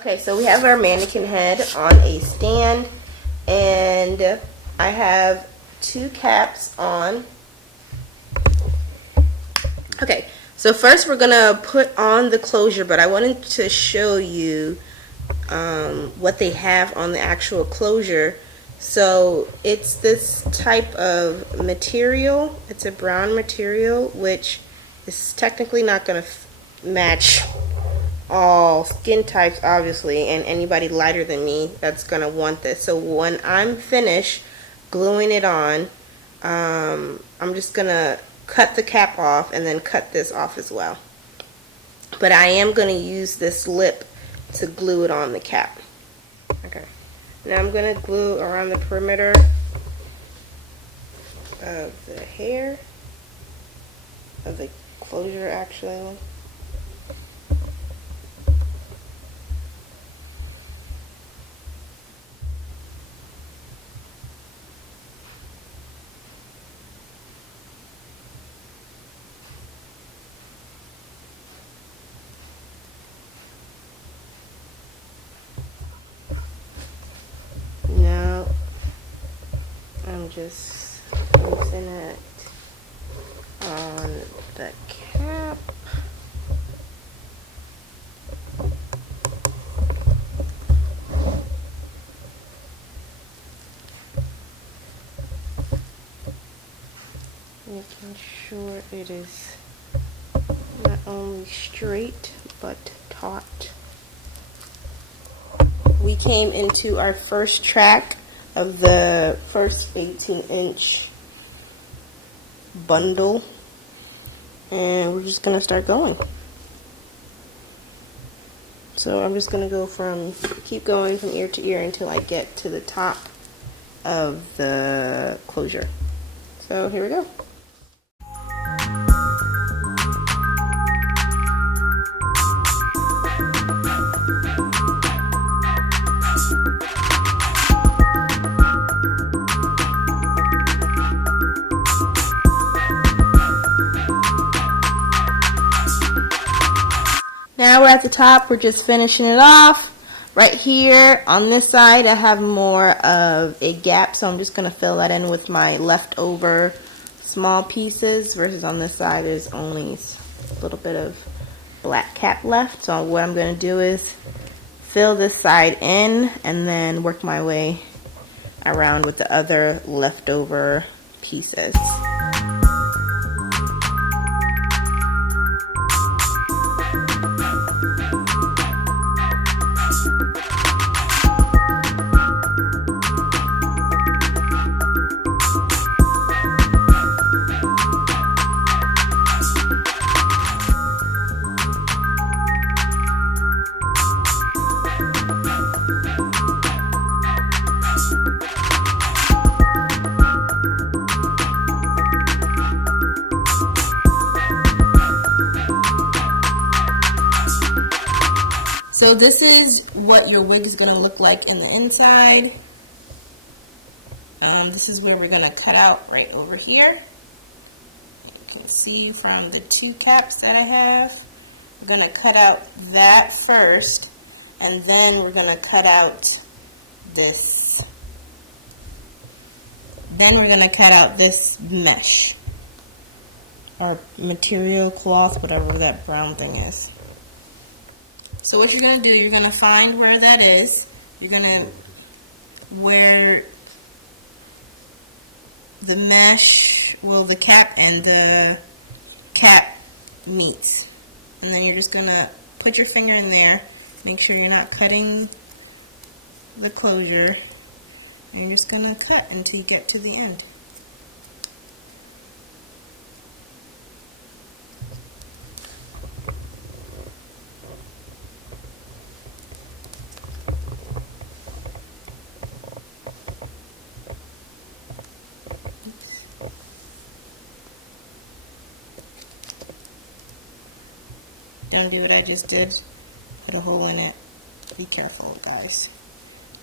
Okay, so we have our mannequin head on a stand, and I have 2 caps on. Okay, so first we're gonna put on the closure, but I wanted to show you what they have on the actual closure. So it's this type of material. It's a brown material, which is technically not gonna match all skin types, obviously, and anybody lighter than me that's gonna want this. So when I'm finished gluing it on, I'm just gonna cut the cap off and then cut this off as well. But I am gonna use this lip to glue it on the cap. Okay, now I'm gonna glue around the perimeter of the hair, of the closure actually. Now I'm just placing it on the cap. Making sure it is not only straight but taut. We came into our first track of the first 18-inch bundle, and we're just gonna start going. So I'm just gonna keep going from ear to ear until I get to the top of the closure. So here we go. Now we're at the top, we're just finishing it off. Right here on this side I have more of a gap, so I'm just going to fill that in with my leftover small pieces, versus on this side there's only a little bit of black cap left. So what I'm going to do is fill this side in and then work my way around with the other leftover pieces. So this is what your wig is going to look like in the inside. This is where we're going to cut out right over here. You can see from the 2 caps that I have. We're going to cut out that first, and then we're going to cut out this. Then we're going to cut out this mesh, or material, cloth, whatever that brown thing is. So what you're going to do, you're going to find where that is. You're going to, where the mesh, well, the cap and the cap meets. And then you're just going to put your finger in there. Make sure you're not cutting the closure. And you're just going to cut until you get to the end. Don't do what I just did. Put a hole in it. Be careful, guys.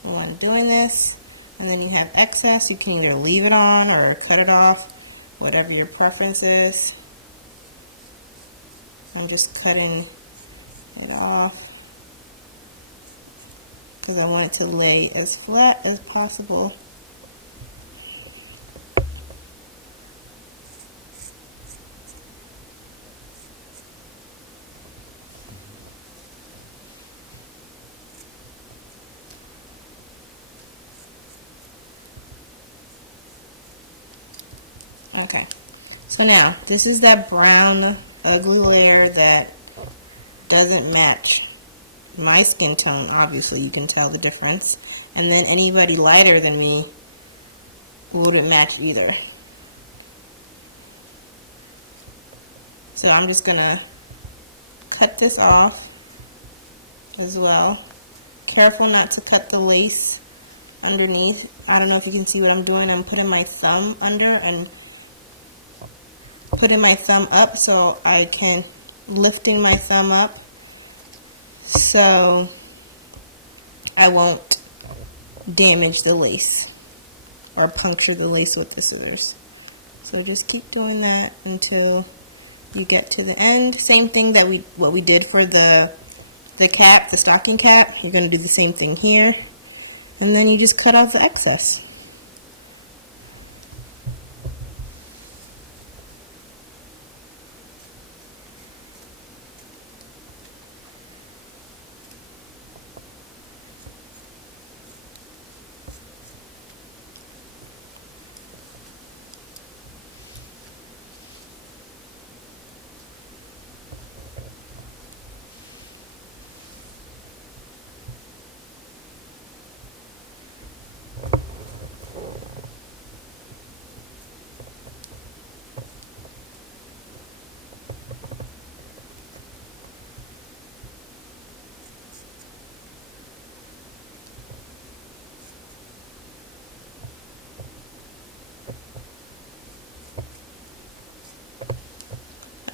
When I'm doing this, and then you have excess, you can either leave it on or cut it off, whatever your preference is. I'm just cutting it off. because I want it to lay as flat as possible. Okay, so now this is that brown ugly layer that doesn't match my skin tone. Obviously you can tell the difference, and then anybody lighter than me wouldn't match either. So I'm just gonna cut this off as well. Careful not to cut the lace underneath. I don't know if you can see what I'm doing. I'm putting my thumb under and putting my thumb up, so I can lifting my thumb up so I won't damage the lace or puncture the lace with the scissors. So just keep doing that until you get to the end. Same thing that what we did for the cap, the stocking cap. You're going to do the same thing here, and then you just cut off the excess.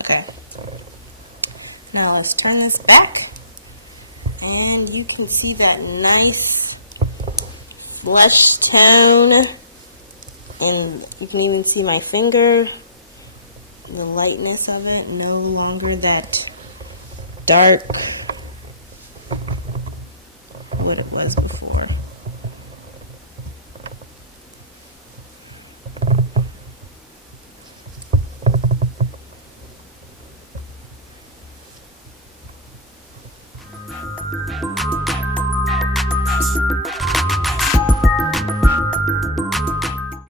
Okay, now let's turn this back, and you can see that nice flesh tone, and you can even see my finger, the lightness of it, no longer that dark what it was before.